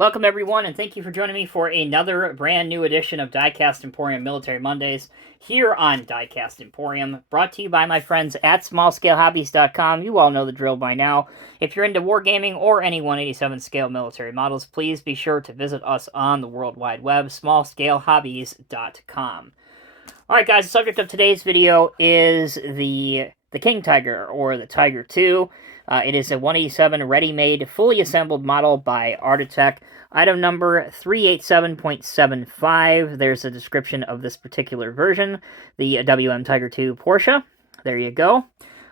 Welcome everyone, and thank you for joining me for another brand new edition of Diecast Emporium Military Mondays here on Diecast Emporium, brought to you by my friends at smallscalehobbies.com. You all know the drill by now. If you're into wargaming or any 187 scale military models, please be sure to visit us on the World Wide Web, smallscalehobbies.com. Alright guys, the subject of today's video is the King Tiger, or the Tiger II. It is a 187 ready-made, fully assembled model by Artitec. Item number 387.75. There's a description of this particular version, the WM Tiger II Porsche. There you go.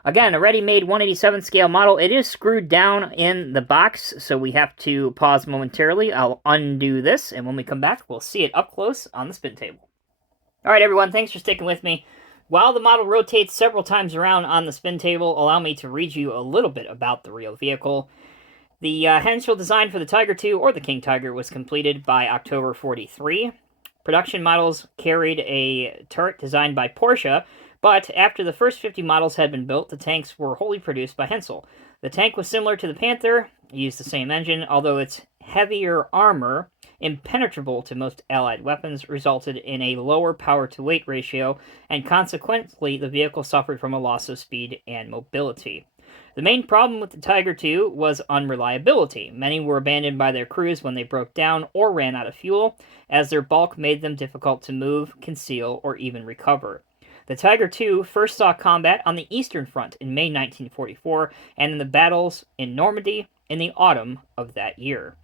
Again, a ready-made 187 scale model. It is screwed down in the box, so we have to pause momentarily. I'll undo this, and when we come back, we'll see it up close on the spin table. Alright everyone, thanks for sticking with me. While the model rotates several times around on the spin table, allow me to read you a little bit about the real vehicle. The Henshaw design for the Tiger II, or the King Tiger, was completed by October 43. Production models carried a turret designed by Porsche, but after the first 50 models had been built, the tanks were wholly produced by Henshaw. The tank was similar to the Panther, used the same engine, although its heavier armor, impenetrable to most Allied weapons, resulted in a lower power-to-weight ratio, and consequently the vehicle suffered from a loss of speed and mobility. The main problem with the Tiger II was unreliability. Many were abandoned by their crews when they broke down or ran out of fuel, as their bulk made them difficult to move, conceal, or even recover. The Tiger II first saw combat on the Eastern Front in May 1944, and in the battles in Normandy in the autumn of that year.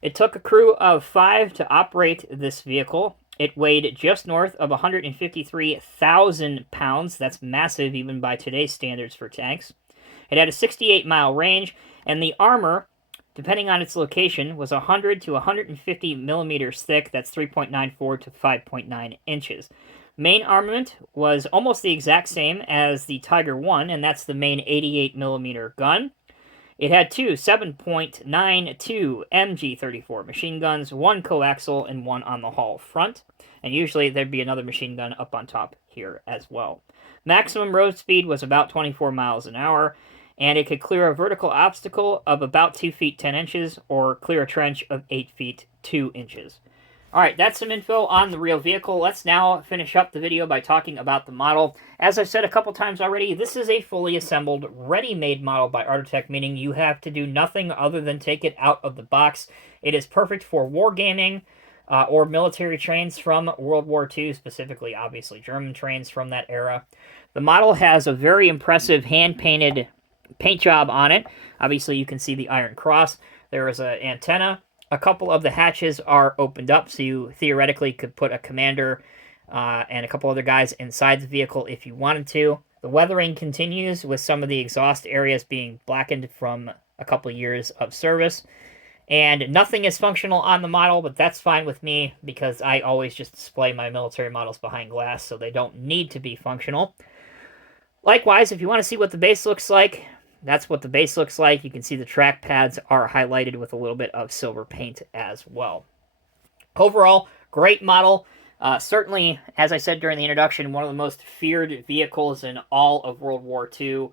It took a crew of 5 to operate this vehicle. It weighed just north of 153,000 pounds. That's massive even by today's standards for tanks. It had a 68-mile range, and the armor, depending on its location, was 100 to 150 millimeters thick. That's 3.94 to 5.9 inches. Main armament was almost the exact same as the Tiger I, and that's the main 88mm gun. It had two 7.92 MG34 machine guns, one coaxial and one on the hull front, and usually there'd be another machine gun up on top here as well. Maximum road speed was about 24 miles an hour, and it could clear a vertical obstacle of about 2 feet 10 inches, or clear a trench of 8 feet 2 inches. Alright, that's some info on the real vehicle. Let's now finish up the video by talking about the model. As I've said a couple times already, this is a fully assembled, ready-made model by Artitec, meaning you have to do nothing other than take it out of the box. It is perfect for wargaming or military trains from World War II, specifically, obviously, German trains from that era. The model has a very impressive hand-painted paint job on it. Obviously, you can see the Iron Cross. There is an antenna. A couple of the hatches are opened up, so you theoretically could put a commander and a couple other guys inside the vehicle if you wanted to. The weathering continues, with some of the exhaust areas being blackened from a couple years of service. And nothing is functional on the model, but that's fine with me, because I always just display my military models behind glass, so they don't need to be functional. Likewise, if you want to see what the base looks like, that's what the base looks like. You can see the track pads are highlighted with a little bit of silver paint as well. Overall, great model. Certainly, as I said during the introduction, one of the most feared vehicles in all of World War II,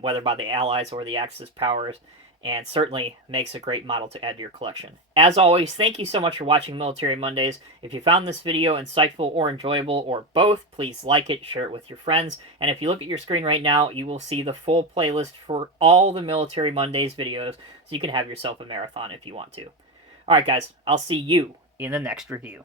whether by the Allies or the Axis powers, and certainly makes a great model to add to your collection. As always, thank you so much for watching Military Mondays. If you found this video insightful or enjoyable, or both, please like it, share it with your friends, and if you look at your screen right now, you will see the full playlist for all the Military Mondays videos, so you can have yourself a marathon if you want to. Alright guys, I'll see you in the next review.